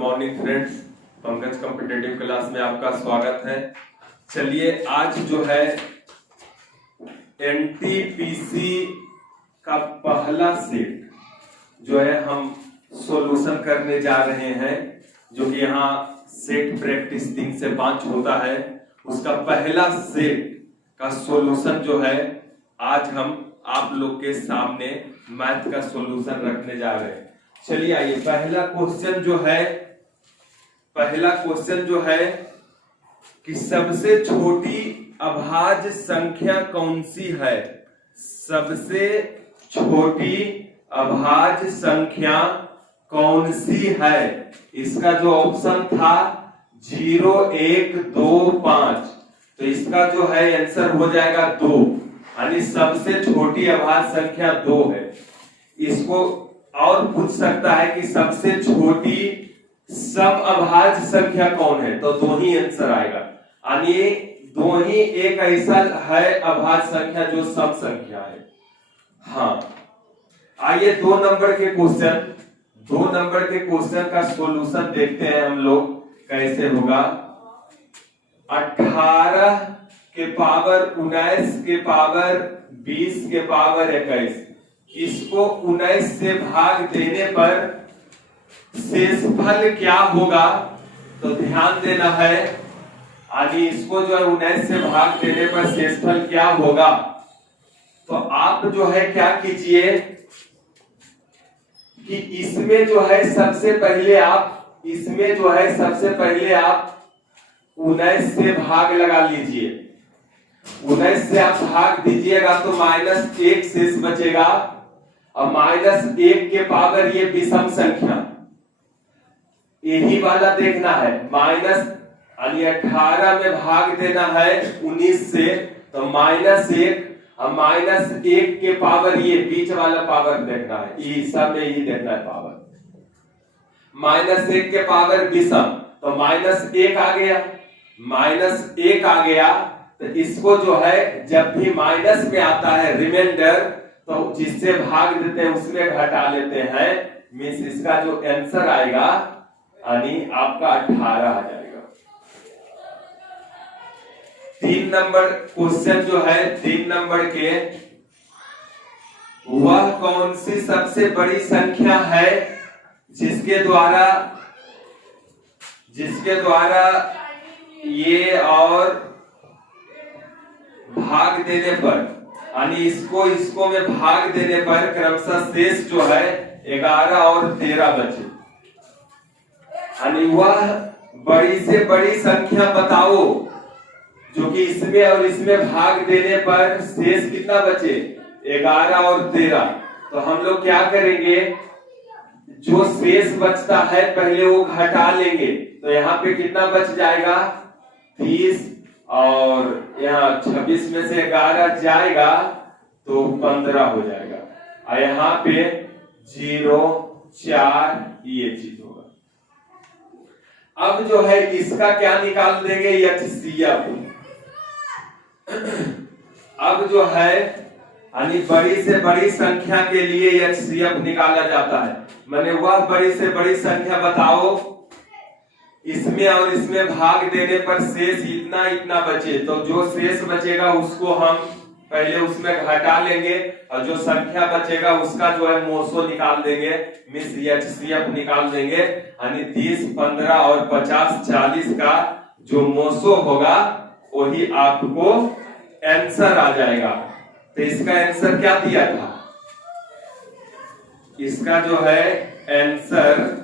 Morning friends, Pankaj competitive class में आपका स्वागत है। चलिए आज जो है एनटीपीसी का पहला सेट जो है हम सॉल्यूशन करने जा रहे हैं, जो कि यहाँ सेट प्रैक्टिस 3 से 5 होता है। उसका पहला सेट का सॉल्यूशन जो है आज हम आप लोग के सामने मैथ का सॉल्यूशन रखने जा रहे हैं। चलिए आइए, पहला क्वेश्चन जो है कि सबसे छोटी अभाज्य संख्या कौन सी है। सबसे छोटी अभाज्य संख्या कौन सी है। इसका जो ऑप्शन था 0, 1, 2, 5, तो इसका जो है आंसर हो जाएगा 2, यानी सबसे छोटी अभाज्य संख्या 2 है। इसको और पूछ सकता है कि सबसे छोटी सम अभाज्य संख्या कौन है, तो 2 ही आंसर आएगा। यानी 2 ही एक ऐसा है अभाज्य संख्या जो सम संख्या है। हाँ, आइए 2 नंबर के क्वेश्चन का सॉल्यूशन देखते हैं हम लोग कैसे होगा। 18 के पावर 19 के पावर 20 के पावर 21, इसको 19 से भाग देने पर शेषफल क्या होगा, तो ध्यान देना है। यानी इसको जो है 19 से भाग देने पर शेषफल क्या होगा, तो आप जो है क्या कीजिए कि इसमें जो है सबसे पहले आप 19 से भाग लगा लीजिए। 19 से आप भाग दीजिएगा तो -1 शेष बचेगा, और -1 के पावर ये विषम संख्या, यही वाला देखना है। यानी 18 में भाग देना है 19 से, तो -1 और -1 के पावर ये बीच वाला पावर देखना है। ये सब में ही देखना है पावर। -1 के पावर विषम, तो -1 आ गया। तो इसको जो है जब भी माइनस में आता है रिमाइंडर, तो जिससे भाग देते हैं उसमें घटा लेते हैं। मींस इसका जो आंसर आएगा यानी आपका 18 आ जाएगा। 3 नंबर क्वेश्चन जो है 3 नंबर के, वह कौन सी सबसे बड़ी संख्या है जिसके द्वारा ये और भाग देने पर, यानी इसको में भाग देने पर क्रमशः शेष जो है 11 और 13 बचे। यानी वह बड़ी से बड़ी संख्या बताओ जो कि इसमें और इसमें भाग देने पर शेष कितना बचे, 11 और 13। तो हम लोग क्या करेंगे, जो शेष बचता है पहले वो घटा लेंगे। तो यहाँ पे कितना बच जाएगा, 30, और यहाँ 26 में से 11 जाएगा तो 15 हो जाएगा, और यहाँ पे 0, 4 ये चीज होगा। अब जो है इसका क्या निकाल देंगे, एचसीएफ। अब जो है यानी बड़ी से बड़ी संख्या के लिए एचसीएफ निकाला जाता है। मैंने वह बड़ी से बड़ी संख्या बताओ इसमें और इसमें भाग देने पर शेष इतना बचे, तो जो शेष बचेगा उसको हम पहले उसमें घटा लेंगे, और जो संख्या बचेगा उसका जो है मोसो निकाल देंगे, मिस एचसीएफ निकाल देंगे। यानी 30, 15 और 50, 40 का जो मोसो होगा वही आपको आंसर आ जाएगा। तो इसका आंसर क्या दिया था, इसका जो है आंसर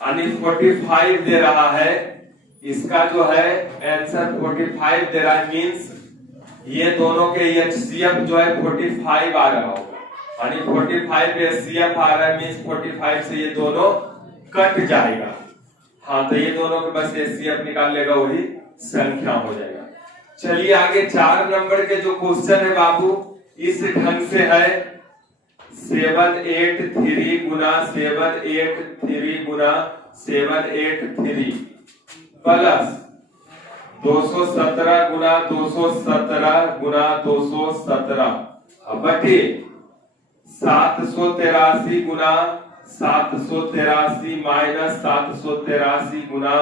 यानी 45 दे रहा है। इसका जो है आंसर 45 दे रहा है, मींस ये दोनों के एचसीएफ जो है 45 आ रहा होगा। यानी 45 एचसीएफ आ रहा है, मींस 45 से ये दोनों कट जाएगा। हाँ, तो ये दोनों के बस एचसीएफ निकाल लेगा, वही संख्या हो जाएगा। चलिए आगे 4 नंबर के जो क्वेश्चन है बाबू, इस ढंग से है 783 गुना 783 गुना 783 प्लस 217 गुना 217 गुना 217 बटे 783 गुना 783 माइनस 783 गुना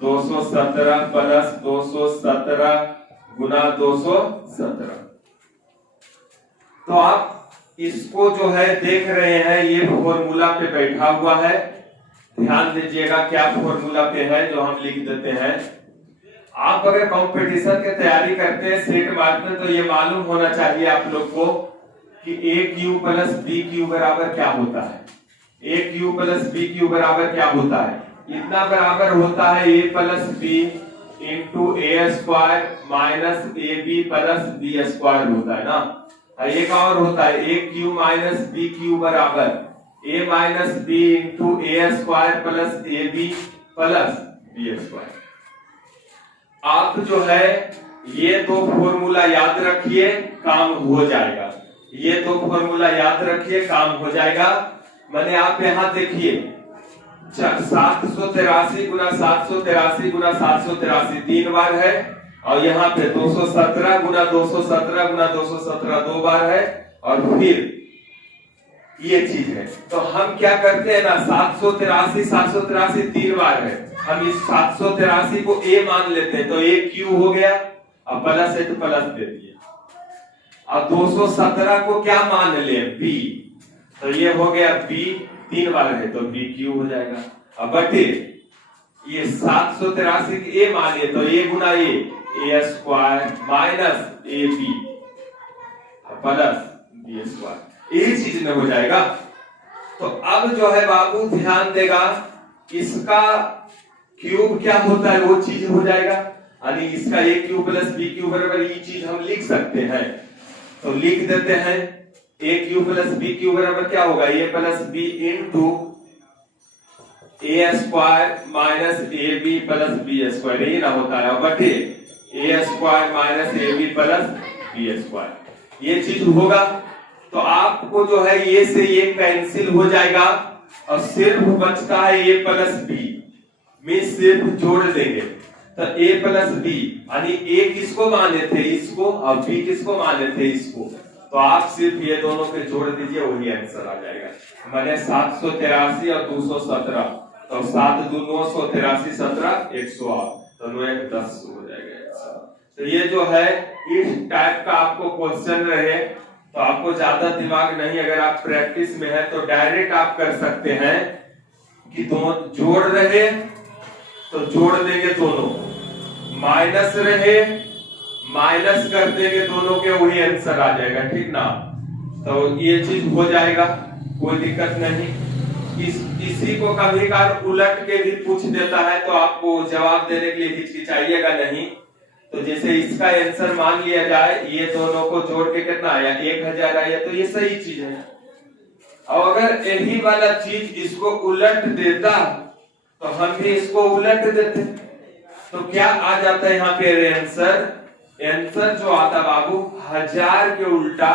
217 प्लस 217 गुना 217। तो आप इसको जो है देख रहे हैं, ये फॉर्मूला पे बैठा हुआ है। ध्यान दीजिएगा क्या फॉर्मूला पे है जो हम लिख देते हैं। आप अगर कंपटीशन की तैयारी करते हैं, सेट मारते हैं, तो ये मालूम होना चाहिए आप लोग को कि A cube plus B cube बराबर क्या होता है। A cube plus B cube बराबर क्या होता है? इतना बराबर होता है A plus B into A square minus A B plus B square होता है ना। एक और होता है A cube minus B cube बराबर A minus B into A square plus A B plus B square. आप जो है ये दो फॉर्मूला याद रखिए, काम हो जाएगा। ये दो फॉर्मूला याद रखिए, काम हो जाएगा। मैंने आप यहां देखिए 783 गुना 783 गुना 783 3 बार है, और यहाँ पे 217 गुना 217 गुना 217 2 बार है, और फिर ये चीज है। तो हम क्या करते हैं ना, 783 3 बार है, हम इस 783 को ए मान लेते हैं, तो ए क्यू हो गया, अब प्लस है तो प्लस दे दिए। अब 217 को क्या मान ले, बी, तो ये हो गया बी, 3 बार है तो बी क्यू हो जाएगा। अब बटे ये 783 के ए मान लिए, तो ए गुना A square minus A B plus B square, ये चीज में हो जाएगा। तो अब जो है बाबू ध्यान देगा, इसका क्यूब क्या होता है वो चीज हो जाएगा, यानी इसका ए क्यू प्लस बी क्यू बराबर ये चीज हम लिख सकते हैं। तो लिख देते हैं A cube plus B cube बराबर क्या होगा, A plus B into A square minus A B plus B square, ये ना होता है, बटे A square minus A B plus B square, ये चीज होगा। तो आपको जो है ये से ये कैंसिल हो जाएगा, और सिर्फ बचता है ए प्लस बी में सिर्फ जोड़ देंगे। तो ए प्लस बी यानी ए किसको माने थे, इसको, और बी किसको माने थे, इसको। तो आप सिर्फ ये दोनों पे जोड़ दीजिए, वही आंसर आ जाएगा। मैंने 783 और 217, तो 7 2 983 17 108, तो 9 1 10 हो जाएगा। तो ये जो है इस टाइप का आपको क्वेश्चन रहे तो आपको ज्यादा दिमाग नहीं, अगर आप प्रैक्टिस में है तो डायरेक्ट आप कर सकते हैं कि दोनों जोड़ रहे तो जोड़ देंगे दोनों, माइनस रहे माइनस कर देंगे दोनों के, वही आंसर आ जाएगा, ठीक ना। तो ये चीज हो जाएगा, कोई दिक्कत नहीं। किसी को कभी काल उलट के भी पूछ देता है तो आपको जवाब देने के लिए हिचकिचाइएगा नहीं। तो जैसे इसका आंसर मान लिया जाए, ये दोनों को जोड़ के कितना आया, 1000 आया, तो ये सही चीज है। और अगर यही वाला चीज इसको उलट देता तो हम भी इसको उलट देते, तो क्या आ जाता है यहाँ पे आंसर। आंसर जो आता बाबू 1000 के उल्टा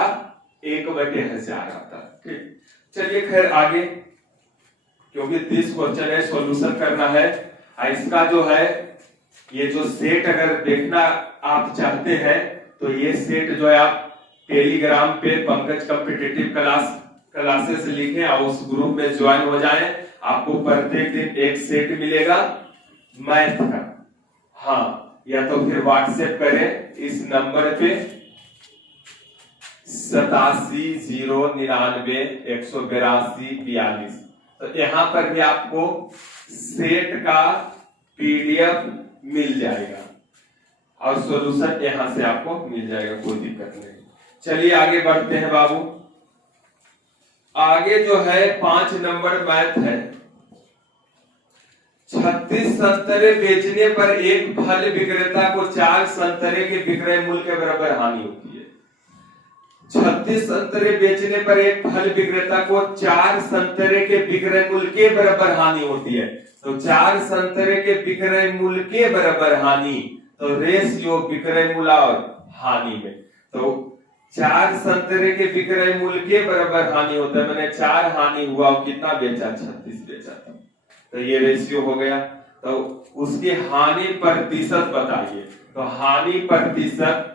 1/1000 आता। ठीक, चलिए खैर आगे, क्योंकि 30 क्वेश्चन है, सॉल्यूशन करना है। इसका जो है ये जो सेट अगर देखना आप चाहते हैं तो ये सेट जो है आप टेलीग्राम पे पंकज कॉम्पिटिटिव क्लासेस लिखें और उस ग्रुप में ज्वाइन हो जाएं। आपको प्रत्येक दिन एक सेट मिलेगा मैथ का। हाँ, या तो फिर व्हाट्सएप करें इस नंबर पे 8709918242। तो यहाँ पर भी आपको सेट का पीडीएफ मिल जाएगा और सॉल्यूशन यहां से आपको मिल जाएगा, कोई दिक्कत नहीं। चलिए आगे बढ़ते हैं बाबू। आगे जो है 5 नंबर मैथ है। 36 संतरे बेचने पर एक फल विक्रेता को 4 संतरे के विक्रय मूल्य के बराबर हानि होती है। 36 संतरे बेचने पर एक फल विक्रेता को 4 संतरे के विक्रय मूल्य के बराबर हानि होती है। तो 4 संतरे के विक्रय मूल्य के बराबर हानि, तो रेशियो विक्रय मूल्य और हानि में, तो 4 संतरे के विक्रय मूल्य के बराबर हानि होता है। मैंने 4 हानि हुआ और कितना बेचा, 36 बेचा था, तो ये रेशियो हो गया। तो उसकी हानि प्रतिशत बताइए। तो हानि प्रतिशत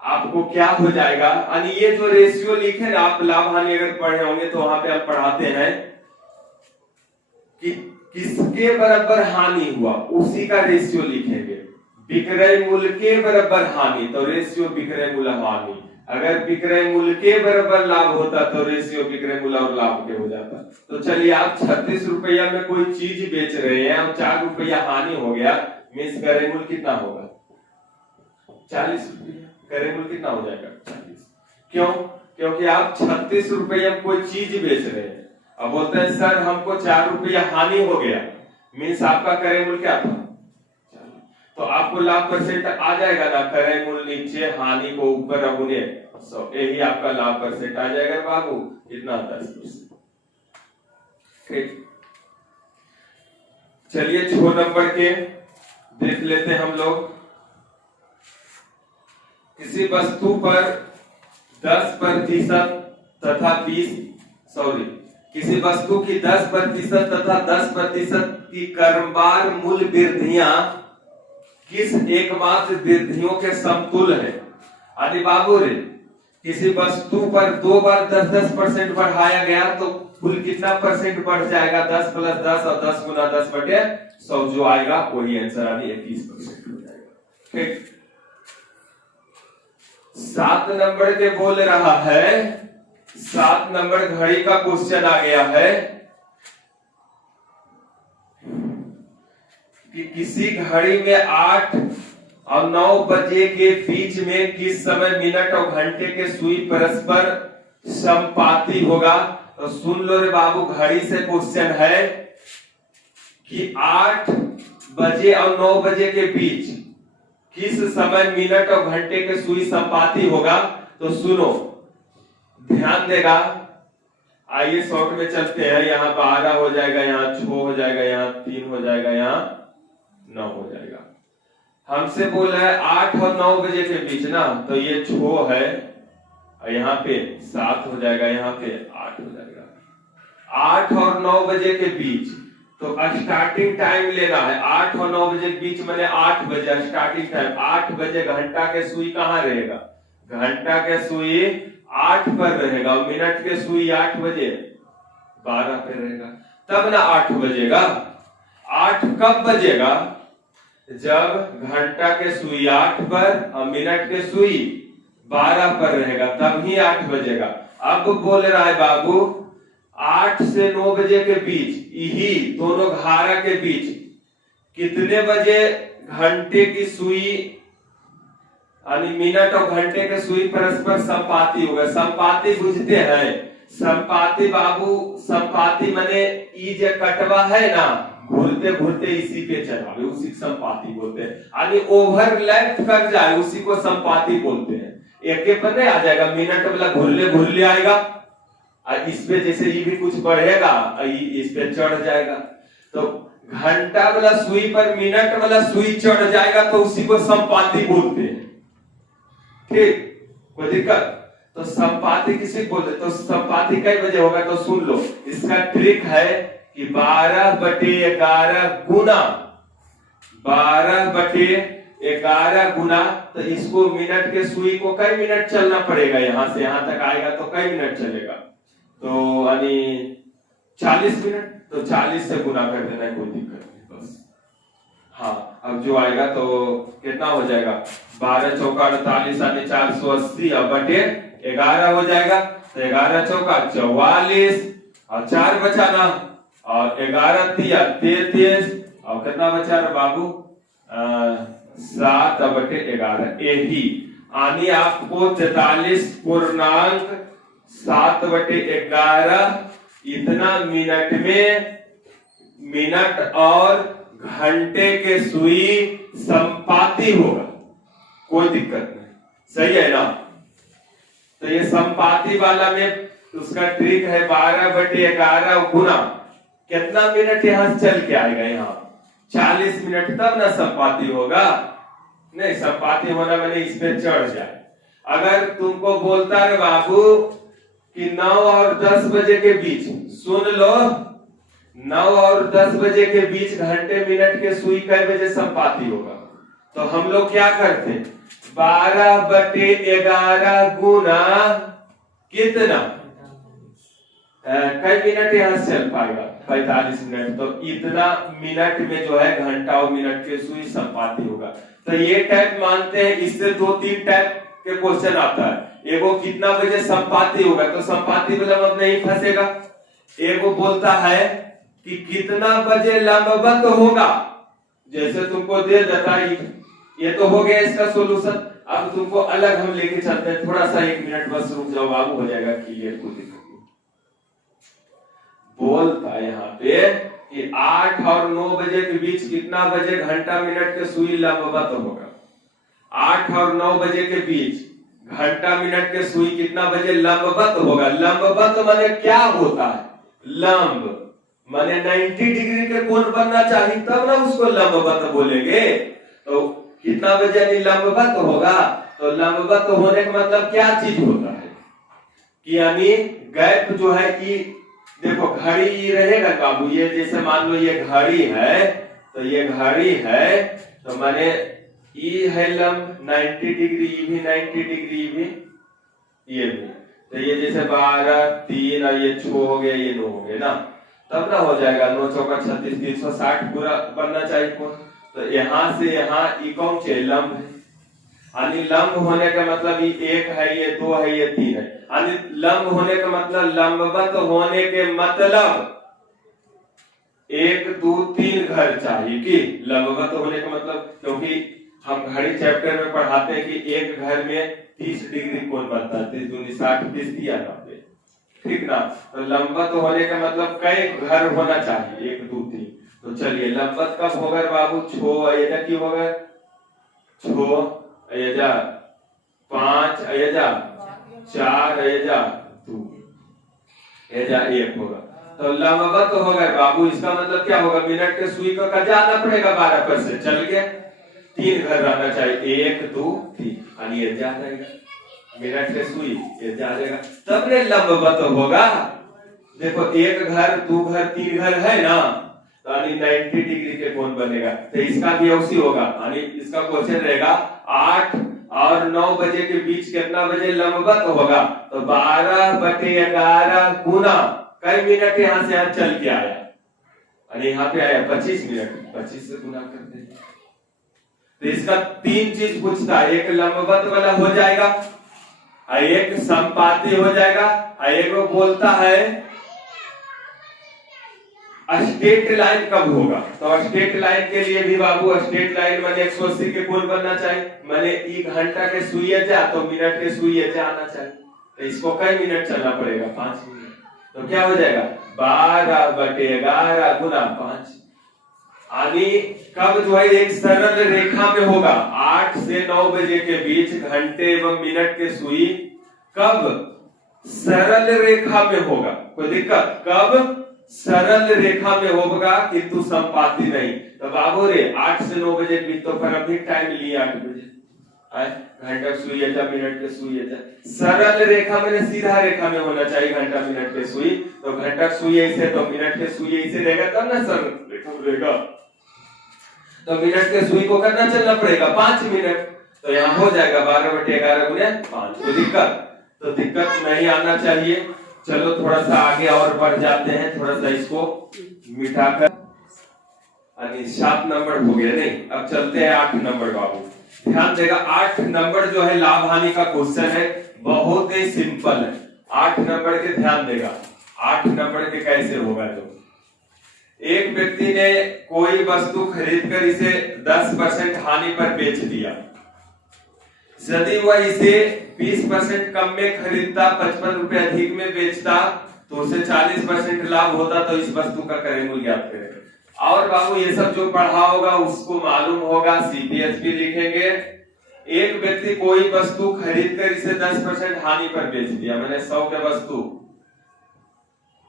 आपको क्या हो जाएगा, यानी ये जो रेशियो लिखे ना आप, लाभ हानि अगर पढ़े होंगे तो वहां पे आप पढ़ाते हैं कि किसके बराबर हानि हुआ उसी का रेशियो लिखेंगे। विक्रय मूल्य के बराबर हानि तो रेशियो विक्रय मूल्य हानि, अगर विक्रय मूल्य के बराबर लाभ होता तो रेशियो विक्रय मूल्य और लाभ के हो जाता। तो चलिए आप 36 रुपया में कोई चीज बेच रहे हैं और 4 रुपया हानि हो गया, मीन्स क्रय मूल्य कितना होगा 40 रुपया। क्रय मूल्य कितना हो जाएगा 40। क्यों? क्योंकि आप 36 रुपया में कोई चीज बेच रहे हैं, अब बोलते हैं सर हमको 4 रुपया हानि हो गया, मीन्स आपका क्रय मूल्य क्या था, तो आपको लाभ परसेंट आ जाएगा ना, क्रय मूल्य नीचे हानि को ऊपर रखोगे, यही आपका लाभ परसेंट आ जाएगा बाबू, कितना 10%। ठीक, चलिए 6 नंबर के देख लेते हैं हम लोग। किसी वस्तु पर 10% तथा 20 किसी वस्तु की 10% तथा 10% की क्रमवार मूल्य वृद्धियां किस एकमात्र वृद्धियों के समतुल्य है। आदि बाबू रे, किसी वस्तु पर 2 बार 10% बढ़ाया गया तो कुल कितना परसेंट बढ़ जाएगा, 10 + 10 और 10 × 10/100 जो आएगा वही आंसर आदि 21% हो जाएगा। ठीक, 7 नंबर के बोल रहा है, 7 नंबर घड़ी का क्वेश्चन आ गया है कि किसी घड़ी में 8 और 9 बजे के बीच में किस समय मिनट और घंटे के सुई परस्पर समानुपाती होगा। तो सुन लो रे बाबू, घड़ी से क्वेश्चन है कि 8 बजे और 9 बजे के बीच किस समय मिनट और घंटे के सुई समानुपाती होगा। तो सुनो, ध्यान देगा। आइए शॉर्ट में चलते हैं, यहाँ 12 हो जाएगा, यहाँ 6 हो जाएगा, यहाँ 3 हो जाएगा, यहाँ 9 हो जाएगा। हमसे बोल रहा है 8 और 9 बजे के बीच ना, तो ये 6 है, यहाँ पे 7 हो जाएगा, यहाँ पे 8 हो जाएगा। 8 और 9 बजे के बीच तो स्टार्टिंग टाइम लेना है। 8 और 9 बजे के बीच मैंने 8 बजे स्टार्टिंग टाइम। 8 बजे घंटा के सुई कहाँ रहेगा, घंटा के सुई 8 पर रहेगा और मिनट के सुई 8 बजे 12 पे रहेगा, तब ना 8 बजेगा। 8 कब बजेगा, जब घंटा के सुई 8 पर और मिनट के सुई 12 पर रहेगा, तब ही 8 बजेगा। अब बोल रहा है बाबू 8 से 9 बजे के बीच, यही दोनों घारा के बीच कितने बजे घंटे की सुई यानी मिनट और घंटे के सुई परस्पर समानुपाती होगा। समानुपाती बुझते हैं, समानुपाती बाबू, समानुपाती माने ई जे कटवा है ना, घूरते घूरते इसी पे चलावे, उसी को समानुपाती बोलते हैं। यानी ओवरलैप कर जाए उसी को समानुपाती बोलते हैं। एक पर नहीं आ जाएगा, मिनट वाला घुरले घुरले आएगा, इस पे जैसे ये भी कुछ बढ़ेगा, इस पे चढ़ जाएगा। तो घंटा वाला सुई पर मिनट वाला सुई चढ़ जाएगा तो उसी को समानुपाती बोलते हैं। ठीक, कोई दिक्कत? तो समानुपाती किसी बोलते, तो समानुपाती कई बजे होगा तो सुन लो। इसका ट्रिक है कि 12/11 गुना 12/11 गुना, तो इसको मिनट के सुई को कई मिनट चलना पड़ेगा, यहां से यहां तक आएगा तो कई मिनट चलेगा, तो यानी 40 मिनट। तो 40 से गुना कर देना, कोई दिक्कत नहीं बस। हाँ, अब जो आएगा तो कितना हो जाएगा, 12 चौका 48 यानी 480 और बटे 11 हो जाएगा। तो 11 चौका 44 और 4 बचाना, और 11 तिया 33 और कितना बचा रहा बाबू 7/11। यही यानी आपको 43.7/11 इतना मिनट में मिनट और घंटे के सुई समानुपाती होगा, कोई दिक्कत नहीं, सही है ना। तो ये समानुपाती वाला में उसका ट्रिक है 12/11 गुना कितना मिनट यहां से चल के आएगा, यहाँ 40 मिनट, तब ना समानुपाती होगा। नहीं, समानुपाती होना मैंने इस पे चढ़ जाए। अगर तुमको बोलता रे बाबू कि 9 और 10 बजे के बीच, सुन लो 9 और 10 बजे के बीच घंटे मिनट के सुई कई बजे समानुपाती होगा, तो हम लोग क्या करते, 12/11 गुना कितना, कई मिनट यहां से चल पाएगा, 45 मिनट। तो इतना मिनट में जो है घंटा और मिनट के सुई संपाती होगा। तो ये टाइप मानते हैं, इससे 2-3 टाइप के क्वेश्चन आता है। एगो कितना बजे संपाती होगा, तो संपाती वाला अब नहीं फंसेगा। एगो बोलता है कि कितना बजे लंबवत होगा, जैसे तुमको दे देता है, ये तो हो गया इसका सोल्यूशन। अब तुमको अलग हम लेके चलते हैं, थोड़ा सा 1 मिनट बस रुक जाओ बाबू, हो जाएगा क्लियर। कोई दिक्कत नहीं। बोलता है यहाँ पे कि 8 और 9 बजे के बीच कितना बजे घंटा मिनट के सुई लंबवत होगा। 8 और 9 बजे के बीच घंटा मिनट के सुई कितना बजे लंबवत होगा। लंबवत माने क्या होता है, लंब माने 90 डिग्री के कोण बनना चाहिए, तब ना उसको लंबवत बोलेंगे। तो कितना बजे यानी लंबवत होगा, तो लंबवत होने का मतलब क्या चीज होता है कि यानी गैप जो है कि देखो घड़ी रहेगा बाबू, ये जैसे मान लो ये घड़ी है, तो ये घड़ी है, तो माने ई है लंब 90 डिग्री, ई भी 90 डिग्री, भी ये भी। तो ये जैसे 12, 3 और ये 6 हो गया, ये 9 हो गया ना, तब ना हो जाएगा 9 चौका 36, 360 पूरा बनना चाहिए कोण। तो यहाँ से यहाँ ई कौन से लंब है, यानी लंब होने का मतलब ये 1 है, ये 2 है, ये 3 है। यानी लंब होने का मतलब, लंबवत होने के मतलब 1 2 3 घर चाहिए कि लंबवत होने का मतलब, क्योंकि हम घड़ी चैप्टर में पढ़ाते हैं कि एक घर में 30 डिग्री कोण बनता है, 30 दूनी 60, 30 दिया 90, ठीक ना। तो लंबवत होने का मतलब कई घर होना चाहिए, 1 2 3। तो चलिए लंबवत कब होगा बाबू, 6 अयजा की होगा, 6 अयजा 5 अयजा 4 अयजा 2 अयजा 1 होगा। तो लंबवत होगा बाबू, इसका मतलब क्या होगा, मिनट के सुई को जाना पड़ेगा 12 पर से, चल गया 3 घर रहना चाहिए, 1 2 3, यानी ये जा जाएगा मिनट के सुई, ये जा जाएगा, तब ने लंबवत होगा। देखो 1 घर 2 घर 3 घर है ना, तो यानी 90 डिग्री के कोण बनेगा। तो इसका भी उसी होगा, यानी इसका क्वेश्चन रहेगा 8 और 9 बजे के बीच कितना बजे लंबवत होगा। तो 12/11 गुना कई मिनट यहाँ से यहाँ चल के आया, यानी यहाँ पे आया 25 मिनट, 25 से गुना करते हैं। तो इसका 3 चीज पूछता है, एक लंबवत वाला हो जाएगा, एक संपाती हो जाएगा, एक वो बोलता है स्ट्रेट लाइन कब होगा। तो स्ट्रेट लाइन के लिए भी बाबू, स्ट्रेट लाइन माने 180 के कोण बनना चाहिए, माने ई घंटा के सुई जा, तो मिनट के सुई जा आना चाहिए। तो इसको कई मिनट चलना पड़ेगा, 5 मिनट। तो क्या हो जाएगा 12/11 गुना 5, यानी कब जो है एक सरल रेखा में होगा, 8 से 9 बजे के बीच घंटे एवं मिनट के सुई कब सरल रेखा में होगा। कोई दिक्कत, कब सरल रेखा में होगा किंतु संपाती नहीं। तो बाबू रे 8 से 9 बजे के बीच, तो पर अभी टाइम लिए 8 बजे, घंटा सुई जा, मिनट के सुई जा, सरल रेखा में सीधा रेखा में होना चाहिए घंटा मिनट के सुई। तो घंटा सुई ऐसे, तो मिनट के सुई ऐसे रहेगा, तब ना सरल रेखा रहेगा। तो मिनट के सुई को करना चलना पड़ेगा 5 मिनट, तो यहाँ हो जाएगा 12/11 गुने 5। तो दिक्कत नहीं आना चाहिए। चलो थोड़ा सा आगे और बढ़ जाते हैं, थोड़ा सा इसको मिटाकर, 7 नंबर हो गया नहीं, अब चलते हैं 8 नंबर बाबू। ध्यान देगा 8 नंबर जो है लाभ हानि का क्वेश्चन है, बहुत ही सिंपल है। 8 नंबर के ध्यान देगा, 8 नंबर के कैसे होगा। जो एक व्यक्ति ने कोई वस्तु खरीदकर इसे 10% हानि पर बेच दिया, यदि वह इसे 20% कम में खरीदता, 55 रुपए अधिक में बेचता, तो उसे 40% लाभ होता। तो इस वस्तु का क्रय मूल्य ज्ञात करें। और बाबू ये सब जो पढ़ा होगा उसको मालूम होगा, सीपीएसपी लिखेंगे। एक व्यक्ति कोई वस्तु खरीद कर इसे 10% हानि पर बेच दिया, मैंने 100 के वस्तु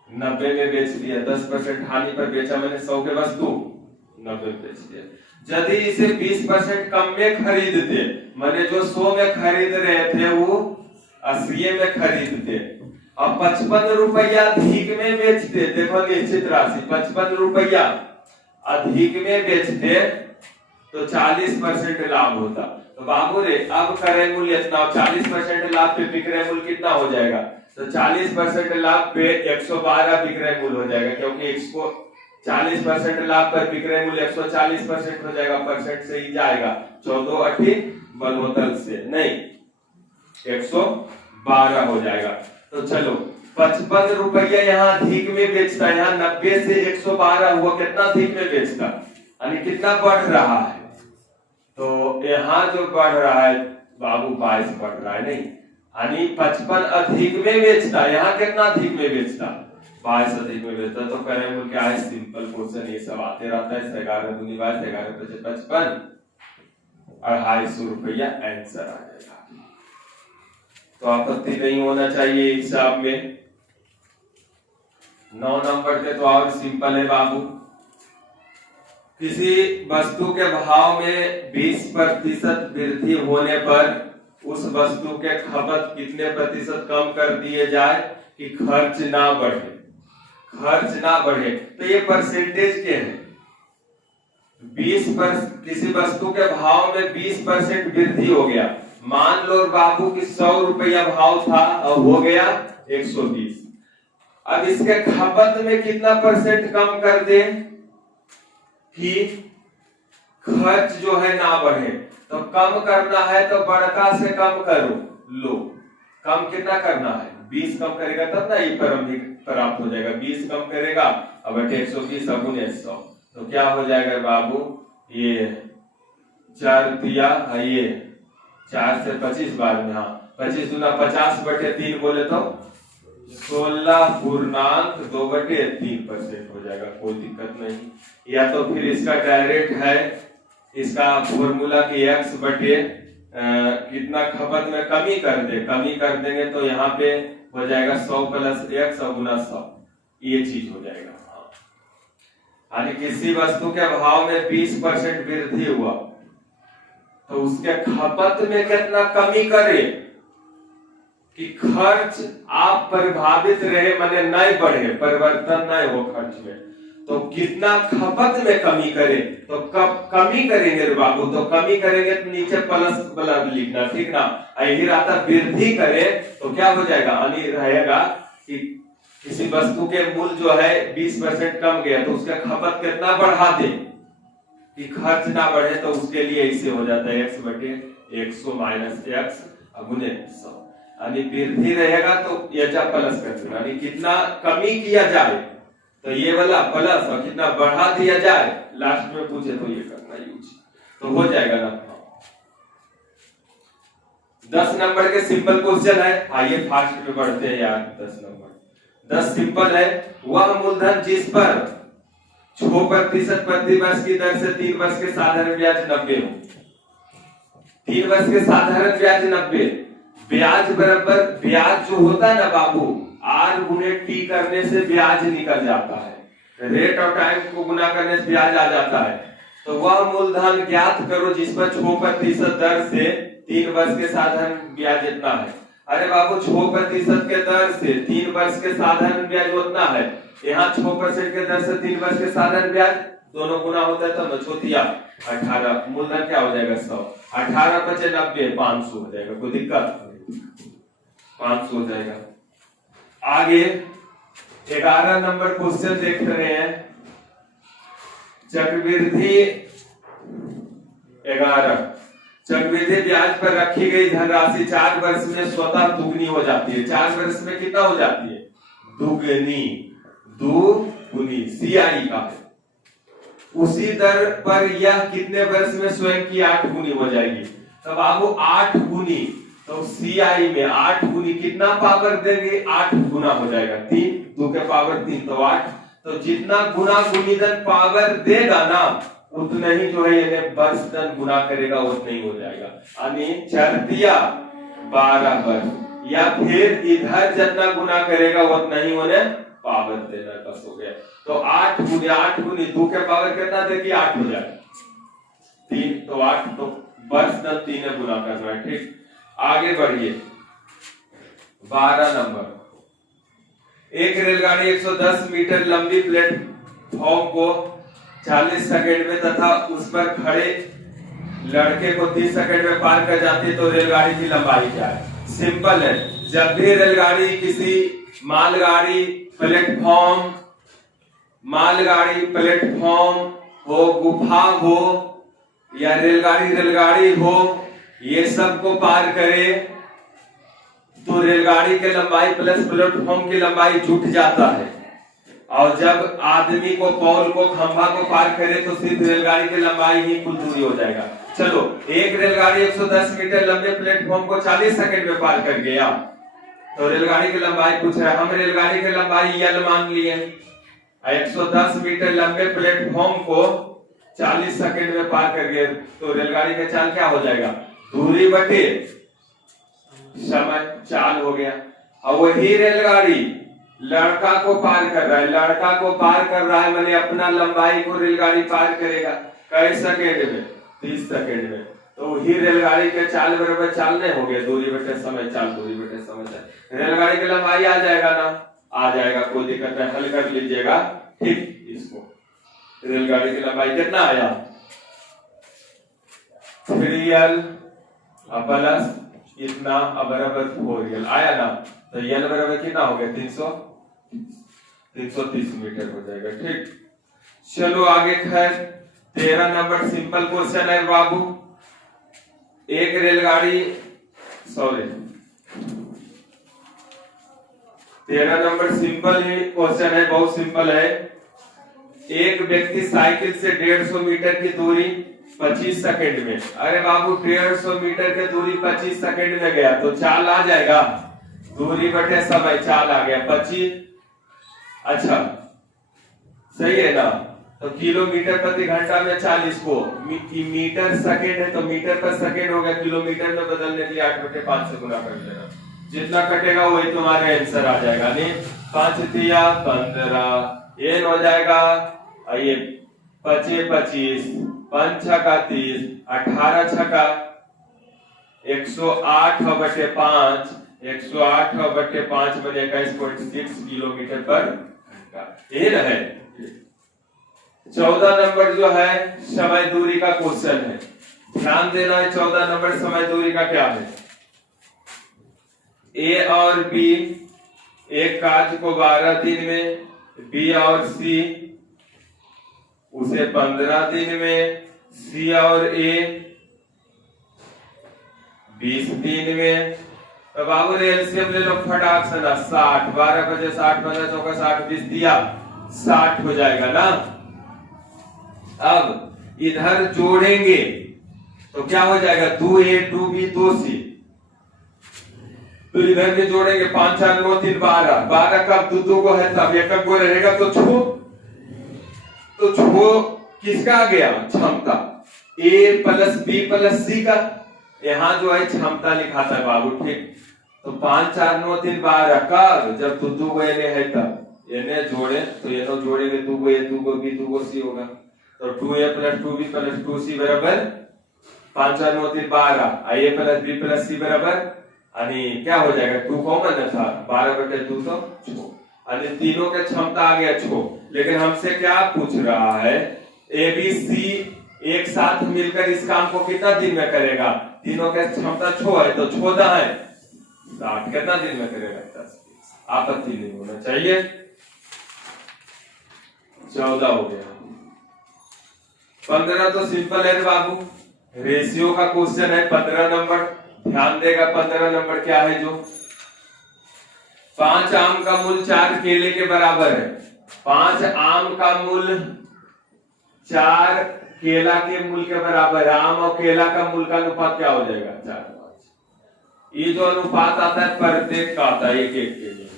90 में बेच दिया, 10% हानि पर बेचा, मैंने 100 के वस्तु 90 में बेच दिया। यदि इसे 20% कम में खरीदते, मैंने जो 100 में खरीद रहे थे वो 80 में खरीदते, अब 55 रुपया अधिक में बेचते, देखो निश्चित राशि 55 रुपया अधिक में बेचते, तो 40% लाभ होता। तो बाबू रे अब क्रय मूल्य इतना, 40% लाभ पे विक्रय मूल्य कितना हो जाएगा, तो 40% लाभ पे 112 विक्रय मूल्य हो जाएगा, क्योंकि इसको 40% लाभ पर विक्रय मूल्य 140% हो जाएगा, परसेंट से ही जाएगा, 14 बनोतल से नहीं 112 हो जाएगा। तो चलो 55 रुपया यहाँ अधिक में बेचता है, यहाँ 90 से 112 हुआ, कितना अधिक में बेचता, यानी कितना बढ़ रहा है। तो यहाँ जो बढ़ रहा है बाबू 22 बढ़ रहा है, नहीं यानी 55 अधिक में बेचता, यहाँ कितना अधिक में बेचता, 22 अधिक में बेचता। तो करें वो क्या है, सिंपल क्वेश्चन ये सब आते रहता है। 11 दूनी 22, 11 पचे 55, 250 रुपया आंसर आ जाएगा। तो आपत्ति नहीं होना चाहिए हिसाब में। 9 नंबर के तो और सिंपल है बाबू। किसी वस्तु के भाव में 20% वृद्धि होने पर उस वस्तु के खपत कितने प्रतिशत कम कर दिए जाए कि खर्च ना बढ़े, खर्च ना बढ़े। तो ये परसेंटेज के हैं। 20% किसी वस्तु के भाव में 20% वृद्धि हो गया, मान लो बाबू कि 100 रुपया भाव था और हो गया 120। अब इसके खपत में कितना परसेंट कम कर दे कि खर्च जो है ना बढ़े। तो कम करना है तो बड़का से कम करो, लो कम कितना करना है, 20 कम करेगा तब ना ये प्राप्त हो जाएगा। 20 कम करेगा अब 120 अगुने 100, तो क्या हो जाएगा बाबू, ये 4 दिया, ये 4 से 25 बार में, हाँ 25 दूना 50/3 बोले तो 16.2/3% हो जाएगा, कोई दिक्कत नहीं। या तो फिर इसका डायरेक्ट है, इसका फॉर्मूला की x बटे कितना खपत में कमी कर दे, कमी कर देंगे तो यहाँ पे हो जाएगा 100 + x गुना 100, ये चीज हो जाएगा। यानी किसी वस्तु के भाव में 20% वृद्धि हुआ तो उसके खपत में कितना कमी करे कि खर्च आप प्रभावित रहे, माने नहीं बढ़े, परिवर्तन नहीं हो खर्च में। तो कितना खपत में कमी करे, तो कब कमी करेंगे रे बाबू, तो कमी करेंगे तो नीचे प्लस वाला लिखना, ठीक ना। यही रहता वृद्धि करे तो क्या हो जाएगा, यानी रहेगा कि किसी वस्तु के मूल्य जो है 20% कम गया तो उसका खपत कितना बढ़ा दे कि खर्च ना बढ़े। तो उसके लिए इसे हो जाता है x बटे 100 - x गुने 100, यानी वृद्धि रहेगा तो ये प्लस कर देना, यानी कितना कमी किया जाए तो ये वाला प्लस, और कितना बढ़ा दिया जाए लास्ट में पूछे तो ये करना यूज, तो हो जाएगा ना। 10 नंबर के सिंपल क्वेश्चन है, आइए फास्ट में बढ़ते हैं यार। 10 नंबर 10 सिंपल है। वह मूलधन जिस पर 6% प्रति वर्ष की दर से 3 वर्ष के साधारण ब्याज 90 हो, 3 वर्ष के साधारण ब्याज 90, ब्याज बराबर ब्याज जो होता है ना बाबू, R गुने T करने से ब्याज निकल जाता है, रेट ऑफ टाइम को गुना करने से ब्याज आ जाता है। तो वह मूलधन ज्ञात करो जिस पर 6% दर से 3 वर्ष के साधारण ब्याज इतना है। अरे बाबू 6% के दर से 3 वर्ष के साधारण ब्याज उतना है, यहाँ 6% के दर से 3 वर्ष के साधारण ब्याज दोनों गुना होता है तो नचोतिया 18, मूलधन क्या हो जाएगा 100, 18 × 90 500 हो जाएगा, कोई दिक्कत 500 हो जाएगा। आगे 11 नंबर क्वेश्चन देख रहे हैं। चक्रवृद्धि 11, चक्रवृद्धि ब्याज पर रखी गई धनराशि 4 वर्ष में स्वतः दुगनी हो जाती है। 4 वर्ष में कितना हो जाती है, दुगनी, दुगुनी, CI का है। उसी दर पर यह कितने वर्ष में स्वयं की 8 गुनी हो जाएगी। तो बाबू 8 गुनी, तो CI में 8 गुनी कितना पावर देंगे, 8 गुना हो जाएगा, 3 2 के पावर 3 तो 8। तो जितना गुना गुणीधन पावर देगा ना उतना ही जो है ये वर्ष धन गुना करेगा उतना ही हो जाएगा, यानी 4 दिया 12 वर्ष, या फिर इधर जितना गुना करेगा उतना ही होने पावर देना, बस हो गया। तो 8 गुनी 2 के पावर कितना देगी, 8 हो जाएगा, 3 तो 8, तो वर्ष धन 3 गुना करना है, ठीक। आगे बढ़िए 12 नंबर। एक रेलगाड़ी 110 मीटर लंबी प्लेटफॉर्म को 40 सेकंड में तथा उस पर खड़े लड़के को 30 सेकंड में पार कर जाती है, तो रेलगाड़ी की लंबाई क्या है। सिंपल है, जब भी रेलगाड़ी किसी मालगाड़ी प्लेटफॉर्म हो, गुफा हो या रेलगाड़ी हो, ये सब को पार करे तो रेलगाड़ी की लंबाई प्लस प्लेटफॉर्म की लंबाई जुट जाता है। और जब आदमी को पोल को खंभा को पार करे तो सिर्फ रेलगाड़ी की लंबाई ही कुल दूरी हो जाएगा। चलो, एक रेलगाड़ी 110 मीटर लंबे प्लेटफॉर्म को 40 सेकंड में पार कर गया, तो रेलगाड़ी की लंबाई पूछ रहा है। हम रेलगाड़ी की लंबाई यल मान लिए, 110 मीटर लंबे प्लेटफॉर्म को 40 सेकंड में पार कर गए, तो रेलगाड़ी का चाल क्या हो जाएगा? दूरी बटे समय, चाल हो गया। और वही रेलगाड़ी लड़का को पार कर रहा है, मैंने अपना लंबाई को रेलगाड़ी पार करेगा कई सेकंड में? 30 सेकंड में। तो वही रेलगाड़ी के चाल बराबर चाल नहीं हो गया, दूरी बटे समय चाल, दूरी बटे समय चाल। रेलगाड़ी की लंबाई आ जाएगा ना? आ जाएगा, कोई दिक्कत नहीं, हल कर लीजिएगा। ठीक, इसको रेलगाड़ी की लंबाई कितना आया? 3l प्लस इतना बराबर 4l आया ना? तो l बराबर कितना हो गया? 330 मीटर हो जाएगा। ठीक, चलो आगे। खैर 13 नंबर सिंपल क्वेश्चन है बाबू। एक रेलगाड़ी 13 नंबर सिंपल ही क्वेश्चन है, बहुत सिंपल है। एक व्यक्ति साइकिल से 150 मीटर की दूरी 25 सेकंड में, अरे बाबू 150 मीटर की दूरी 25 सेकंड में गया तो चाल आ जाएगा? दूरी बटे समय, चाल आ गया 25। अच्छा, सही है ना? तो किलोमीटर प्रति घंटा में 40 को मीटर सेकंड है तो मीटर पर सेकंड हो गया, किलोमीटर में बदलने के लिए 8/5 से गुना कर देना, जितना कटेगा वही तुम्हारे आंसर आ जाएगा। नहीं, 5 तिया 15, ये हो जाएगा, ये 25 25, 5 छका 30, 18 छका 108/5, 108/5 बने 21.6 किलोमीटर पर घंटा। ये रहे 14 नंबर जो है समय दूरी का क्वेश्चन है, ध्यान देना है। 14 नंबर समय दूरी का क्या है? ए और बी एक कार्य को 12 दिन में, बी और सी उसे 15 दिन में, सी और ए 20 दिन में। तो बाबू एलसीएम ले लो फटाक से ना, 60, 12 बजे 60, 15 चौका 60, 20 दिया 60 हो जाएगा ना। अब इधर जोड़ेंगे तो क्या हो जाएगा? 2a 2b 2c, तो इधर भी जोड़ेंगे 5 4 9 3 12, 12 कब दो को है तब एक को रहेगा तो छो किसका आ गया? क्षमता, a plus b plus c का, यहाँ जो है क्षमता लिखा था बाबू। ठीक, तो 5 4 9 3 12 कब? जब दो को एने है तब, एने जोड़े तो ये तो जोड़ेंगे 2 a 2 b 2 c होगा, तो 2a plus 2b plus 2c बराबर 5 4 9 3 12, a plus b plus c बराबर, आणि क्या हो जाएगा? 2 कॉमन था, 12/2 तो 6, आणि तीनों के क्षमता आ गया 6। लेकिन हमसे क्या पूछ रहा है? ए बी सी एक साथ मिलकर इस काम को कितना दिन में करेगा? तीनों के क्षमता 6 है तो 14 है 60, कितना दिन में करेगा? 10। आपत्ति नहीं होना चाहिए। 14 हो गया। 15 तो सिंपल है बाबू, रेशियो का क्वेश्चन है। 15 नंबर ध्यान देगा, 15 नंबर क्या है? जो 5 आम का मूल 4 केले के बराबर है। 5 आम का मूल 4 केला के मूल के बराबर है। आम और केला का मूल का अनुपात क्या हो जाएगा? 4:5। ये जो अनुपात आता है प्रत्येक का आता है, एक एक के लिए।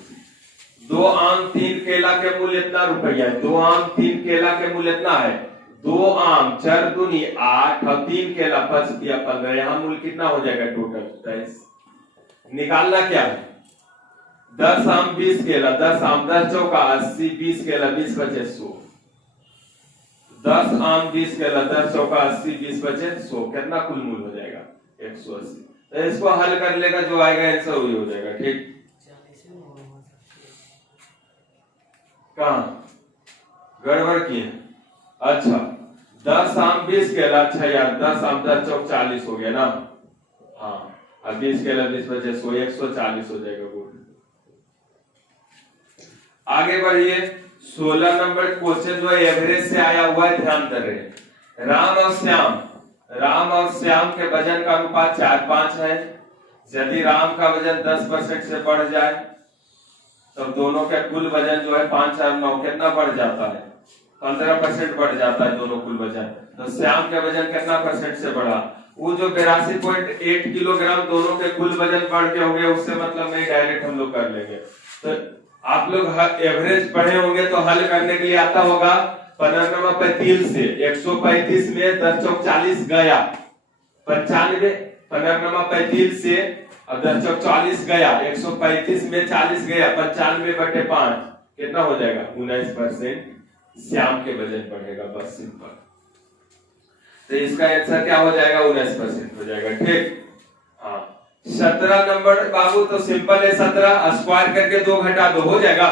2 आम 3 केला के मूल्य इतना रुपया है। 2 आम 3 केला के मूल्य इतना है। 2 आम 4 दूनी 8 और 3 केला 5 दिया 15। यहाँ मूल्य कितना हो जाएगा? टोटल 23। निकालना क्या है? 10 आम 20 केला, 10 आम 10 चौका 80, 20 केला 20 बचे 100। 10 आम 20 केला, 10 चौका 80, 20 बचे 100, कितना कुल मूल्य हो जाएगा? 180। तो इसको हल कर लेगा, जो आएगा आंसर वही हो जाएगा। ठीक, कहां गड़बड़ की है? अच्छा, 10 आम 20 केला, अच्छा यार 10 आम 10 चौक 40 हो गया ना। हाँ, अब 20 के अलावा 20 बचे 100, 140 हो जाएगा बोर्ड। आगे बढ़िए 16 नंबर क्वेश्चन जो है एवरेज से आया हुआ है, ध्यान कर रहे हैं। राम और श्याम के वजन का अनुपात 4:5 है। यदि राम का वजन 10% से बढ़ जाए तो दोनों के कुल वजन जो है 5 और 9 कितना बढ़ जाता है? 15% बढ़ जाता है दोनों कुल वजन। तो श्याम के वजन कितना परसेंट से बढ़ा? वो जो 82.8 किलोग्राम दोनों के कुल वजन बढ़ के हो गया, उससे मतलब नहीं, डायरेक्ट हम लोग कर लेंगे। तो आप लोग एवरेज पढ़े होंगे तो हल करने के लिए आता होगा 15 से 135 में 10 चौक 40 गया, 95 15 से 10 चौक 40 गया, 135 में 40 गया, 95/5 कितना हो जाएगा? 19% श्याम के वजन बढ़ेगा, बस सिंपल। तो इसका आंसर क्या हो जाएगा? 19% हो जाएगा। ठीक, हाँ। 17 नंबर बाबू तो सिंपल है, 17 स्क्वायर करके 2 घटा दो, हो जाएगा।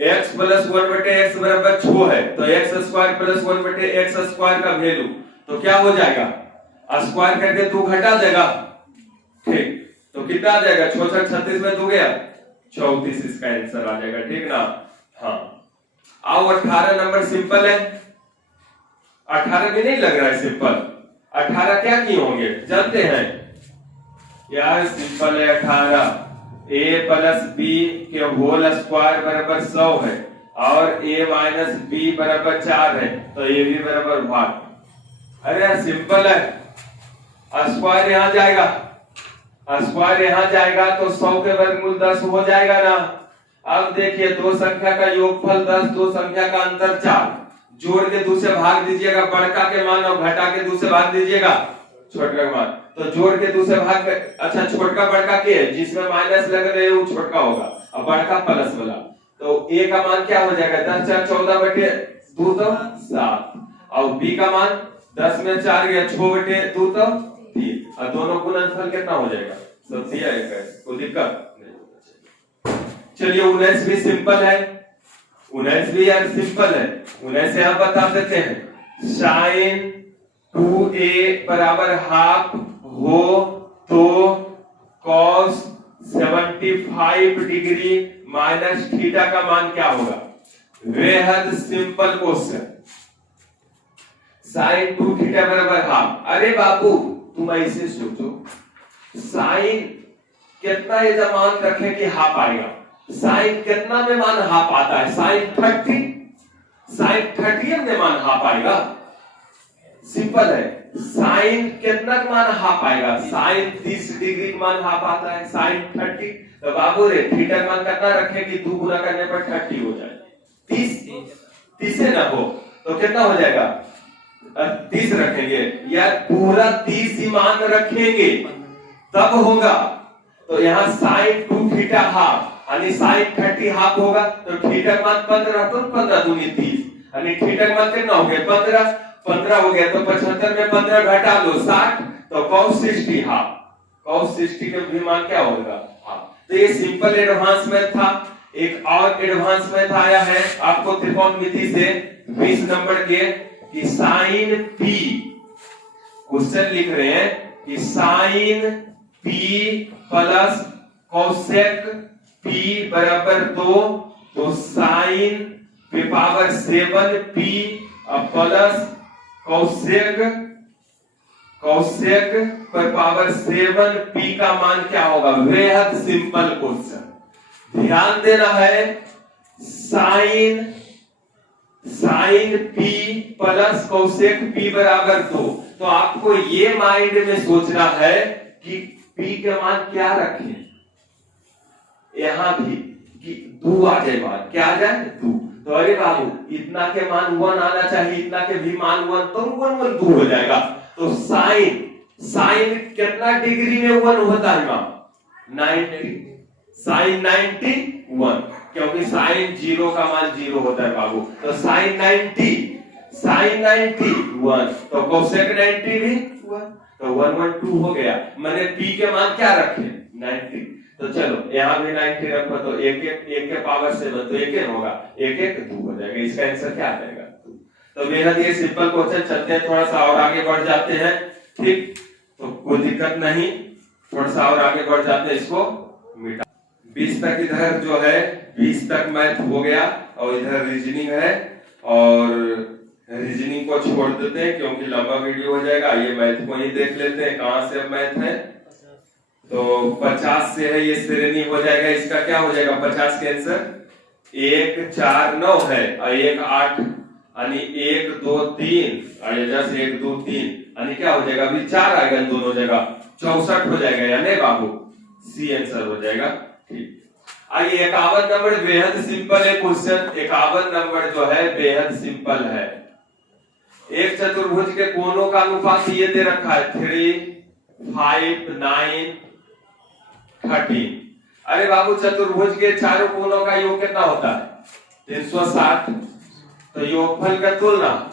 x + 1/x बराबर 6 है, तो x² + 1/x स्क्वायर का वैल्यू तो क्या हो जाएगा? स्क्वायर करके 2 घटा देगा। ठीक, तो कितना आ जाएगा? 66 36 में 2 गया 34, इसका आंसर आ जाएगा। ठीक ना? हाँ। आओ 18 नंबर सिंपल है। 18 भी नहीं लग रहा है सिंपल। 18 क्या किए होंगे जानते हैं यार? सिंपल है 18। a + b के होल स्क्वायर बराबर 100 है और a - b बराबर 4 है, तो ab बराबर भाग। अरे यार सिंपल है, स्क्वायर यहां जाएगा, स्क्वायर यहां जाएगा तो 100 के वर्गमूल 10 हो जाएगा ना। अब देखिए दो संख्या का योगफल 10, दो संख्या का अंतर 4, जोड़ के 2 से भाग दीजिएगा बड़का के मान और घटा के 2 से भाग दीजिएगा छोटका के मान। तो जोड़ के 2 से भाग, अच्छा छोटका बड़का के है, जिसमें माइनस लग रहे वो छोटका होगा और बड़का प्लस वाला। तो a का मान क्या हो जाएगा? 10 4 14/2 तो 7, और b का मान 10 में 4 गया 6/2 तो 3, और दोनों गुणनफल कितना हो जाएगा? सब दिया है, कोई दिक्कत नहीं। चलिए 19 भी सिंपल है, 19 भी यार सिंपल है। 19 से आप बता देते हैं sin 2a बराबर हाफ हो तो cos 75 डिग्री माइनस थीटा का मान क्या होगा? बेहद सिंपल क्वेश्चन। sin 2θ बराबर हाफ। अरे बाबू तुम ऐसे सोचो, साइन कितना ये जब मान रखे कि हाफ आएगा, साइन कितना में मान हाफ आता है? साइन 30, साइन 30 में मान हाफ आएगा। सिंपल है, साइन कितना का मान हाफ आएगा? साइन 30 डिग्री का मान हाफ आता है, साइन 30। तो बाबू रे थीटा मान कितना रखे कि 2 गुना करने पर 30 हो जाए? 30 से ना हो तो कितना हो जाएगा? 30 रखेंगे या पूरा 30 ही मान रखेंगे तब होगा। तो यहाँ साइन 2θ हाफ यानी साइन 30 हाफ होगा, तो थीटा का मान 15, तो 15 दूनी 30 यानी थीटा का मान कितना हो गया? 15 हो गया। तो 75 में 15 घटा लो 60, तो cos 60 हाफ, cos 60 का भी मान क्या होगा? हाफ। तो ये सिंपल एडवांस मैथ था। एक और एडवांस मैथ आया है आपको त्रिकोणमिति से 20 नंबर के, कि साइन p, क्वेश्चन लिख रहे हैं कि sine p plus cosec p बराबर 2, तो साइन पे पावर 7p प्लस कोसेक पर पावर 7p का मान क्या होगा? बेहद सिंपल क्वेश्चन, ध्यान देना है। Sine p plus cosec p बराबर 2, तो आपको ये माइंड में सोचना है कि p का मान क्या रखें, यहां भी कि 2 आ जाए, मान क्या आ जाए? 2। तो अरे बाबू इतना के मान 1 आना चाहिए, इतना के भी मान 1, तो 1 1 2 हो जाएगा। तो साइन कितना डिग्री में 1 होता है मां? 90, साइन 91, क्योंकि साइन 0 का मान 0 होता है बाबू। तो साइन 90 1, तो कोसेक 90 भी 1, तो 1 1 2 हो गया। मैंने p के मान क्या रखे? 90। तो चलो यहाँ भी 90 रखो, तो 1 के पावर 7, तो 1 होगा, 1 1 2 हो जाएगा। इसका आंसर क्या आ जाएगा? 2। तो बेहद ये सिंपल क्वेश्चन। चलते हैं थोड़ा सा और आगे बढ़ जाते हैं। ठीक, तो कोई दिक्कत नहीं। थोड़ा सा और आगे बढ़ जाते हैं, इसको मिटा 20 तक इधर जो है 20 तक मैथ हो गया और इधर रीजनिंग है, और रीजनिंग को छोड़ देते हैं क्योंकि लंबा वीडियो हो जाएगा। ये मैथ को ही देख लेते हैं, कहां से मैथ है। तो 50 से है, ये श्रेणी हो जाएगा, इसका क्या हो जाएगा 50 के आंसर 1 4 9 है और 1 8 यानी 1 2 3 और इधर से 1 2 3 यानी क्या हो जाएगा, अभी 4 आएगा इन दोनों जगह 64 हो जाएगा, या नहीं बाबू, सी आंसर हो जाएगा। ठीक, आइए 51 नंबर बेहद सिंपल है क्वेश्चन। 51 नंबर जो है बेहद सिंपल है। एक चतुर्भुज के कोणों का अनुपात ये दे रखा है 3 5 9 13। अरे बाबू चतुर्भुज के चारों कोणों का योग कितना होता है 360। तो योगफल का तुलना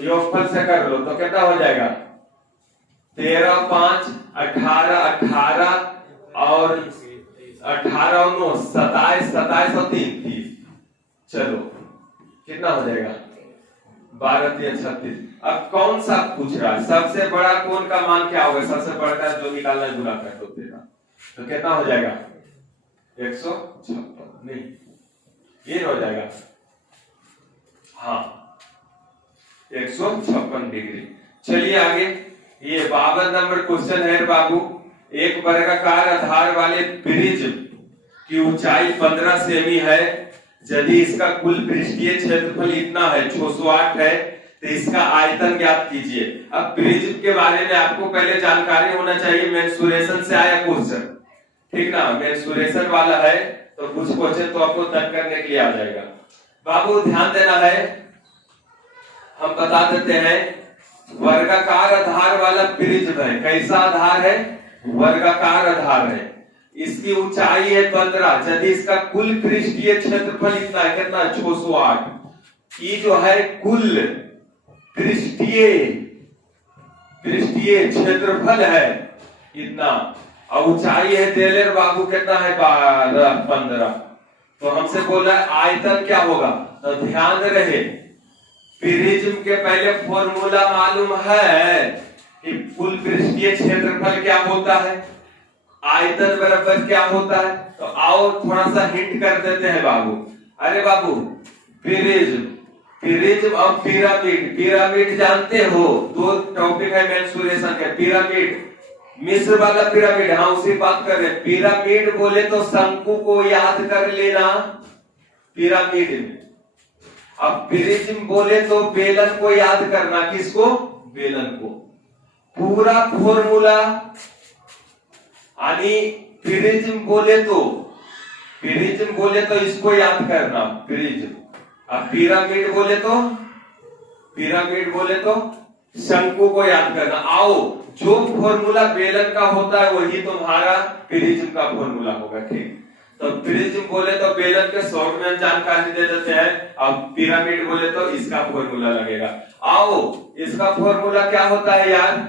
योगफल से कर लो तो कितना हो जाएगा 13 5 18 18 और 18 और 9 27 27 और 3 30। चलो कितना हो जाएगा 12 3 36। अब कौन सा पूछ रहा है, सबसे बड़ा कोण का मान क्या होगा, सबसे बड़ा का जो निकालना है गुना कर दो 13, तो कितना हो जाएगा 156। नहीं ये हो जाएगा हाँ 156 डिग्री। चलिए आगे, ये 52 नंबर क्वेश्चन है बाबू। एक वर्गाकार आधार वाले प्रिज्म की ऊंचाई 15 सेमी है, यदि इसका कुल पृष्ठीय क्षेत्रफल इतना है 608 है, तो इसका आयतन ज्ञात कीजिए। अब प्रिज्म के बारे में आपको पहले जानकारी होना चाहिए, मेंसुरेशन से आया क्वेश्चन, ठीक ना, मेंसुरेशन वाला है तो कुछ क्वेश्चन तो आपको तय करने के लिए आ जाएगा। बाबू ध्यान देना है, हम बता देते हैं वर्गाकार आधार वाला प्रिज्म है। कैसा आधार है, वर्गाकार आधार है, इसकी ऊंचाई है 15, यदि इसका कुल पृष्ठीय क्षेत्रफल इतना है, कितना 608। ये जो है कुल पृष्ठीय क्षेत्रफल है इतना, और ऊंचाई है तेलेर बाबू कितना है 12 15। तो हमसे बोल रहा है आयतन क्या होगा, तो ध्यान रहे प्रिज्म के पहले फॉर्मूला मालूम है कि कुल पृष्ठीय क्षेत्रफल क्या होता है, आयतन बराबर क्या होता है। तो आओ थोड़ा सा हिंट कर देते हैं बाबू। अरे बाबू प्रिज्म और पिरामिड, पिरामिड जानते हो, दो टॉपिक है मेंसुरेशन के, पिरामिड मिस्र वाला पिरामिड, हाँ उसी बात कर रहे हैं। पिरामिड बोले तो शंकु को याद कर लेना पिरामिड, अब प्रिज्म बोले तो बेलन को याद करना, किसको, बेलन को। पूरा फॉर्मूला यानी प्रिज्म बोले तो इसको याद करना प्रिज्म, अब पिरामिड बोले तो शंकु को याद करना। आओ जो फॉर्मूला बेलन का होता है वही तुम्हारा प्रिज्म का फॉर्मूला होगा, ठीक। तो प्रिज्म बोले तो बेलन के शॉर्ट में जानकारी दे देते हैं, अब पिरामिड बोले तो इसका फॉर्मूला लगेगा। आओ इसका फॉर्मूला क्या होता है यार,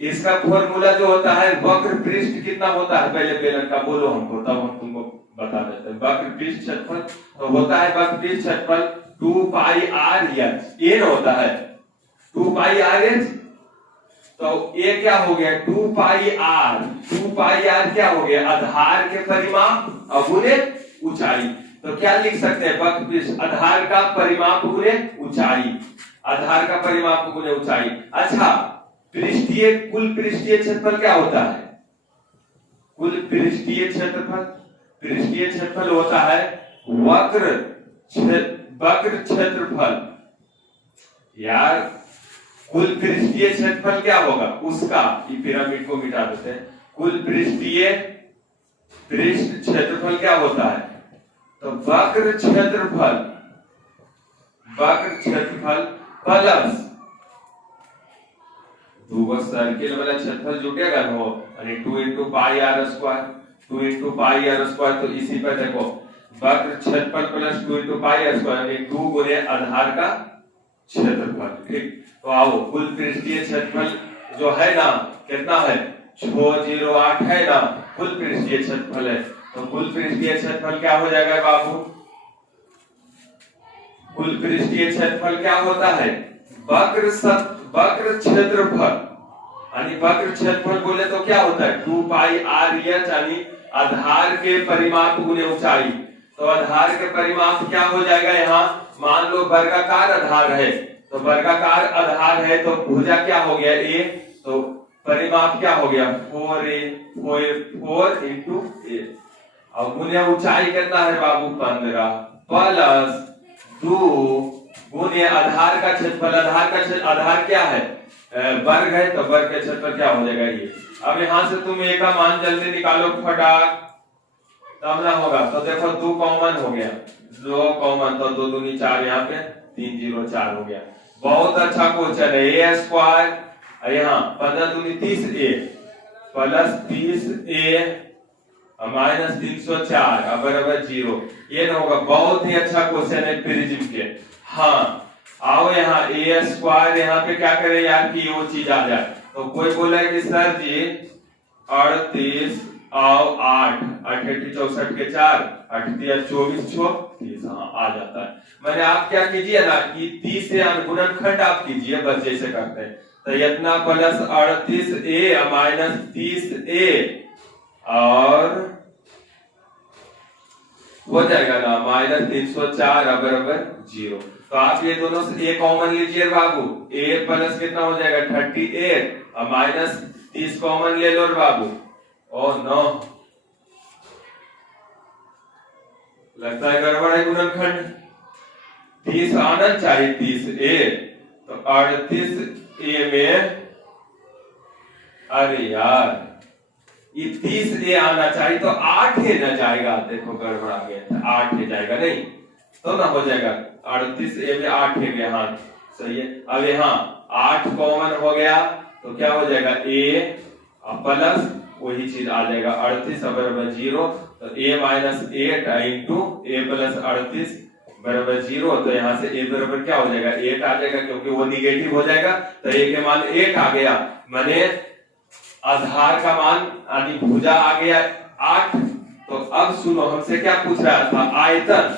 इसका फॉर्मूला जो होता है वक्र पृष्ठ कितना होता है, पहले बेलन का बोलो हमको, तब हम तुमको बता देते हैं। वक्र पृष्ठ क्षेत्रफल तो होता है वक्र पृष्ठ क्षेत्रफल 2 पाई आर एच, ये होता है 2 पाई आर एच। तो ये क्या हो गया 2 पाई आर, 2 पाई आर क्या हो गया आधार के परिमाप और गुणे ऊंचाई। तो क्या लिख सकते हैं वक्र पृष्ठ आधार का परिमाप गुणे ऊंचाई, आधार का परिमाप गुणे ऊंचाई। अच्छा पृष्ठीय कुल पृष्ठीय क्षेत्रफल क्या होता है, कुल पृष्ठीय क्षेत्रफल होता है वक्र क्षेत्रफल। यार कुल पृष्ठीय क्षेत्रफल क्या होगा उसका, ये पिरामिड को मिटा देते हैं, कुल पृष्ठ क्षेत्रफल क्या होता है, तो वक्र क्षेत्रफल प्लस दो सर्किल वाला क्षेत्रफल जुटेगा ना वो, यानी 2 into pi R square, 2 into pi R square. तो इसी पर देखो वक्र क्षेत्रफल plus 2 into pi R square, यानी 2 गुने आधार का क्षेत्रफल, ठीक। तो आओ कुल पृष्ठीय क्षेत्रफल जो है ना कितना है 608 है ना, कुल पृष्ठीय क्षेत्रफल है। तो कुल पृष्ठीय क्षेत्रफल क्या हो जाएगा बाबू, कुल पृष्ठीय क्षेत्रफल क्या होता है वक्र क्षेत्रफल यानी वक्र क्षेत्रफल बोले तो क्या होता है 2 पाई आर एच, यानी आधार के परिमाप गुने ऊंचाई। तो आधार के परिमाप क्या हो जाएगा यहाँ, मान लो वर्गाकार आधार है, तो वर्गाकार आधार है तो भुजा क्या हो गया ए, तो परिमाप क्या हो गया 4 इंटू ए। अब गुने ऊंचाई कितना है बाबू 15 प्लस 2 गुने आधार का क्षेत्रफल। आधार क्या है वर्ग है, तो वर्ग के क्षेत्रफल क्या हो जाएगा ये। अब यहाँ से तुम ए का मान जल्दी निकालो फटाक, तब ना होगा। तो देखो 2 कॉमन हो गया, 2 कॉमन, तो 2 दूनी 4, यहाँ पे 3 0 4 हो गया। बहुत अच्छा क्वेश्चन है। ए स्क्वायर यहाँ 15 दूनी 30 ए प्लस 30 ए माइनस 304 बराबर 0, ये ना होगा। बहुत ही अच्छा क्वेश्चन है प्रिज्म के। हाँ आओ यहाँ ए स्क्वायर, यहाँ पे क्या करें यार कि वो चीज आ जाए। तो कोई बोला कि सर जी 38 और 8 68 64 के 4 38 24 30, हाँ आ जाता है। मैंने आप क्या कीजिए ना कि 30 से गुणनखंड आप कीजिए, बस जैसे करते हैं। तो इतना प्लस 38 ए माइनस 30 ए और हो जाएगा ना माइनस 304 बराबर 0। तो आप ये दोनों से ए कॉमन लीजिए बाबू, ए प्लस कितना हो जाएगा 38 और माइनस 30 कॉमन ले लो बाबू। ओ नो, लगता है गड़बड़ है गुणनखंड। 30 आना चाहिए 30 ए, तो 38 ए में, अरे यार ये 30 ए आना चाहिए, तो 8 ए ना जाएगा। देखो गड़बड़ आ गया था, 8 ए जाएगा नहीं तो ना हो जाएगा 38 ए में 8 ए गया, हाँ सही है। अब यहाँ 8 कॉमन हो गया तो क्या हो जाएगा ए प्लस वही चीज आ जाएगा 38 बराबर 0। तो ए माइनस 8 इंटू ए प्लस 38 बराबर 0। तो यहाँ से ए बराबर क्या हो जाएगा 8 आ जाएगा, क्योंकि वो निगेटिव हो जाएगा। तो ए के मान 8 आ गया, माने आधार का मान यानी भुजा आ गया 8। तो अब सुनो हमसे क्या पूछ रहा था आयतन।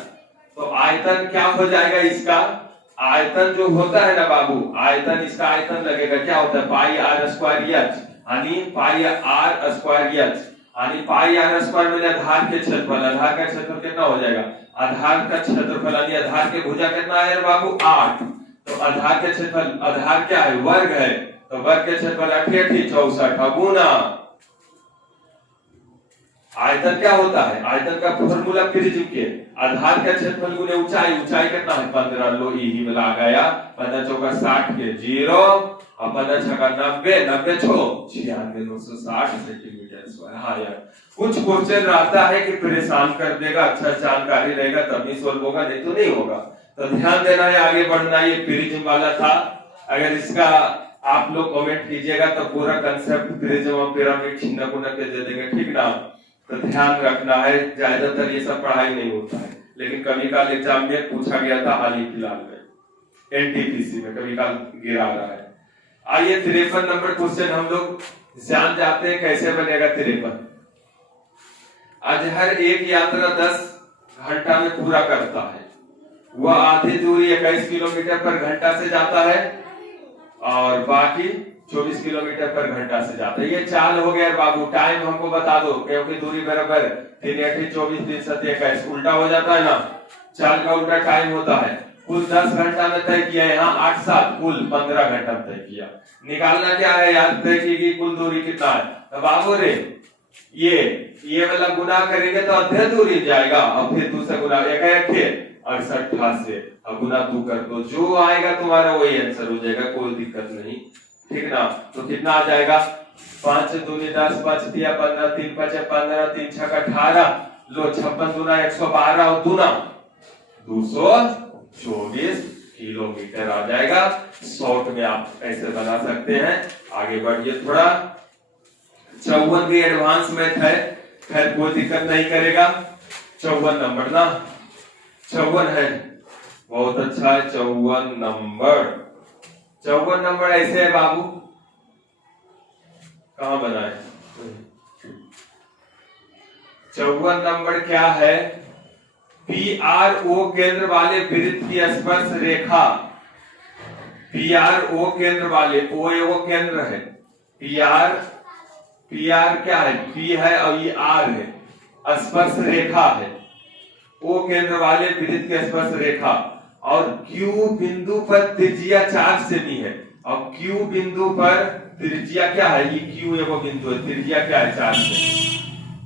तो आयतन क्या हो जाएगा इसका, आयतन जो होता है ना बाबू, आयतन इसका आयतन लगेगा क्या होता है पाई आर स्क्वायर एच, यानी पाई आर स्क्वायर एच, यानी पाई आर स्क्वायर में आधार के क्षेत्रफल। आधार का क्षेत्रफल कितना हो जाएगा, आधार का क्षेत्रफल यानी आधार के भुजा कितना है बाबू 8। तो आधार के क्षेत्रफल, आधार क्या है वर्ग है, तो वर्ग के क्षेत्रफल 88 64 गुना आयतन क्या होता है, आयतन का फॉर्मूला प्रिज्म के आधार का क्षेत्रफल गुने ऊंचाई। ऊंचाई कितना है 15, लो यही में आ गया 15 चौका 60 के 0 और 15 छक्का 90 90 छो 96 960 सेंटीमीटर स्क्वायर। हाँ यार कुछ क्वेश्चन रहता है कि परेशान कर देगा, अच्छा जानकारी रहेगा तभी सोल्व होगा, नहीं तो नहीं होगा। तो ध्यान देना है, आगे बढ़ना। ये प्रिज्म वाला था, अगर इसका आप लोग कमेंट कीजिएगा तो पूरा कंसेप्ट प्रिज्म और पिरामिड छिन्न कुन्न के दे देंगे, ठीक ना। तो ध्यान रखना है, ज्यादातर ये सब पढ़ाई नहीं होता है, लेकिन कभी काल एग्जाम में पूछा गया था हाल ही फिलहाल में एनटीपीसी में, कभी काल गिरा रहा है। आइए 53 नंबर क्वेश्चन हम लोग जान जाते हैं कैसे बनेगा 53। आज हर एक यात्रा 10 घंटा में पूरा करता है, वह आधी दूरी 21 किलोमीटर पर घंटा से जाता है और बाकी 24 किलोमीटर पर घंटा से जाता है। ये चाल हो गया बाबू। टाइम हमको बता दो, क्योंकि दूरी बराबर 3 8 24 3 7 21 उल्टा हो जाता है ना, चाल का उल्टा टाइम होता है। कुल 10 घंटा में तय किया, यहाँ 8 7 कुल 15 घंटा में तय किया। निकालना क्या है यार, तय की कुल दूरी कितना है। तो बाबू रे ये वाला गुना करेंगे तो अध्य दूरी जाएगा और फिर दूसरा गुना 68 से अब गुना 2 कर दो, जो आएगा तुम्हारा वही आंसर हो जाएगा, कोई दिक्कत नहीं, ठीक ना। तो कितना आ जाएगा 5 दूनी 10 5 दिया 15 3 5 15 3 6 18 लो 56 दूना 112 और दूना 224 किलोमीटर आ जाएगा। शॉर्ट में आप ऐसे बना सकते हैं। आगे बढ़िए थोड़ा। 54 भी एडवांस मैथ है, खैर कोई दिक्कत नहीं करेगा। 54 नंबर ना, 54 है, बहुत अच्छा है। 54 नंबर, 54 नंबर ऐसे है बाबू, कहां बनाए 54 नंबर क्या है, PRO केंद्र वाले वृत्त की स्पर्श रेखा, PRO केंद्र वाले, O एगो केंद्र है, पी आर क्या है, पी है और ये आर है, स्पर्श रेखा है, ओ केंद्र वाले वृत्त की स्पर्श रेखा। और क्यू बिंदु पर त्रिज्या 4 सेमी है, और क्यू बिंदु पर त्रिज्या क्या है, ये क्यू एगो बिंदु है, त्रिज्या क्या है 4 सेमी,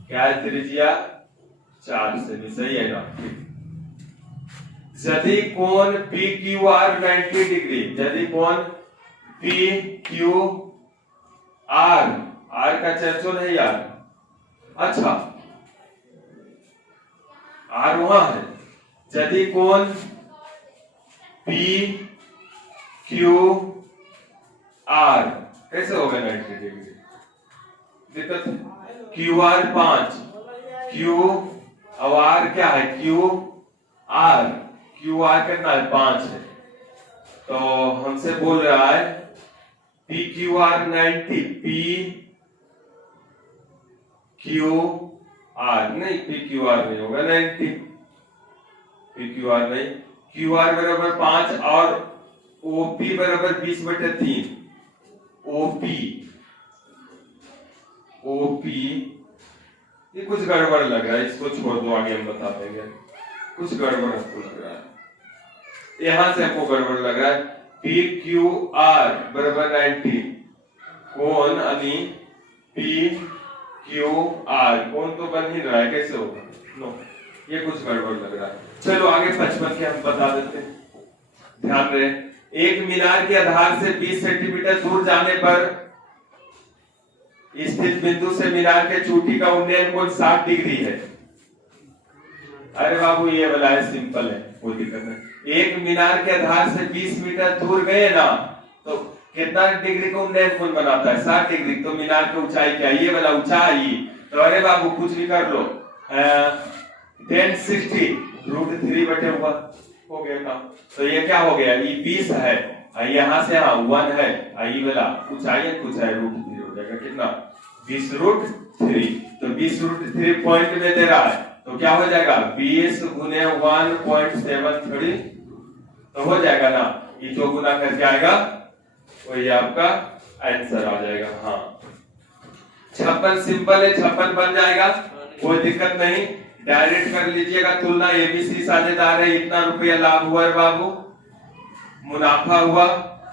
क्या है त्रिज्या 4 सेमी, सही है ना। यदि कोण पी क्यू आर 90 डिग्री, यदि कोण पी क्यू आर, आर का चर्चो नहीं यार, अच्छा आर वहां है, यदि कोण पी क्यू आर कैसे हो गया 90 डिग्री, दिक्कत है, क्यू आर 5, क्यू और आर क्या है, क्यू आर, क्यू आर कितना है 5 है, तो हमसे बोल रहा है P Q R 90, P Q R नहीं, पी क्यू आर नहीं होगा 90, पी क्यू आर नहीं, क्यू आर बराबर 5 और ओपी बराबर 20/3, ओपी ओपी ये कुछ गड़बड़ लग रहा है, इसको छोड़ दो, आगे हम बता देंगे, कुछ गड़बड़ हमको लग रहा है, यहां से हमको गड़बड़ लग रहा है। पी क्यू आर बराबर 90, कोण यानी पी क्यू आर, कोण तो बन ही रहा है, कैसे होगा, नो ये कुछ गड़बड़ लग रहा है। चलो आगे 55 के हम बता देते हैं, ध्यान रहे, एक मीनार के आधार से 20 सेंटीमीटर दूर जाने पर स्थित बिंदु से मीनार के चोटी का उन्नयन कोण 60 डिग्री है। अरे बाबू ये वाला है, सिंपल है, कोई दिक्कत नहीं। एक मीनार के आधार से 20 मीटर दूर गए ना, तो कितना डिग्री का उन्नयन कोण बनाता है, 60 डिग्री। तो मीनार की ऊंचाई क्या है, ये वाला ऊंचाई, तो अरे बाबू कुछ भी कर लो, 1060 √3 हुआ, हो गया काम। तो ये क्या हो गया, ये 20 है, यहाँ से यहाँ 1 है, ये वाला ऊंचाई कुछ है √3 हो जाएगा, कितना 20√3, तो 20√3 पॉइंट में दे रहा है, तो क्या हो जाएगा 20 गुने 1.73, तो हो जाएगा ना, ये जो गुना करके आएगा वही आपका आंसर आ जाएगा। हाँ 56 सिंपल है, 56 बन जाएगा, कोई दिक्कत नहीं, डायरेक्ट कर लीजिएगा तुलना। एबीसी साझेदार है, इतना रुपया लाभ हुआ है बाबू, मुनाफा हुआ,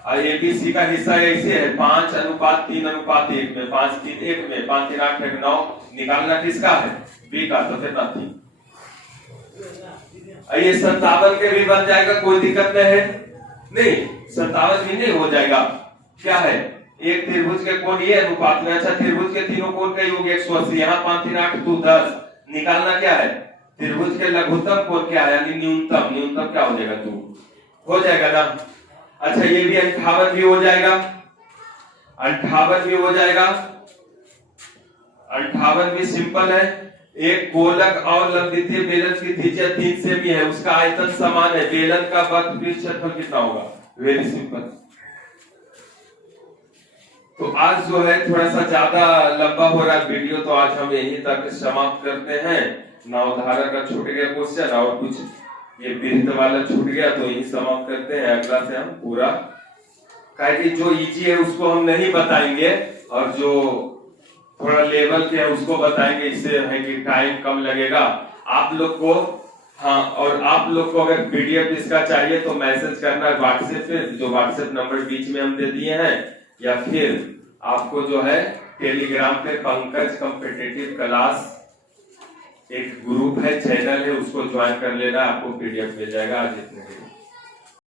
और एबीसी का हिस्सा ऐसे है 5:3:1 में, 5:3:1 में, 5×3=8=9, निकालना किसका है, बी का, तो कितना 3। ये 57 के भी बन जाएगा, कोई दिक्कत नहीं है, नहीं 57 भी नहीं हो जाएगा, क्या है एक त्रिभुज के कोण ये अनुपात में, अच्छा त्रिभुज के तीनों कोण का योग 180, यहाँ 5×3=8 2 10, निकालना क्या है त्रिभुज के लघुत्तम कोण क्या है, यानी न्यूनतम, न्यूनतम क्या हो जाएगा 2, हो जाएगा ना। अच्छा ये भी 58 भी हो जाएगा, 58 भी हो जाएगा, 58 भी सिंपल है। एक गोलक और लंबवृत्तीय बेलन की त्रिज्या 3 सेमी है, उसका आयतन समान है, बेलन का वर्गपृष्ठ क्षेत्रफल कितना होगा, वेरी सिंपल। तो आज जो है थोड़ा सा ज्यादा लंबा हो रहा है वीडियो, तो आज हम यहीं तक समाप्त करते हैं। नवधारा का छूट गया क्वेश्चन और कुछ ये वृत्त वाला छूट गया, तो यही समाप्त करते हैं। अगला से हम पूरा कि जो इजी है उसको हम नहीं बताएंगे, और जो थोड़ा लेवल के है उसको बताएंगे, इससे है कि टाइम कम लगेगा आप लोग को। हाँ, और आप लोग को अगर पीडीएफ इसका चाहिए तो मैसेज करना व्हाट्सएप पे, जो व्हाट्सएप नंबर बीच में हम दे दिए हैं, या फिर आपको जो है टेलीग्राम पे पंकज कॉम्पिटिटिव क्लास एक ग्रुप है, चैनल है, उसको ज्वाइन कर लेना, आपको पीडीएफ मिल जाएगा। आज इतना।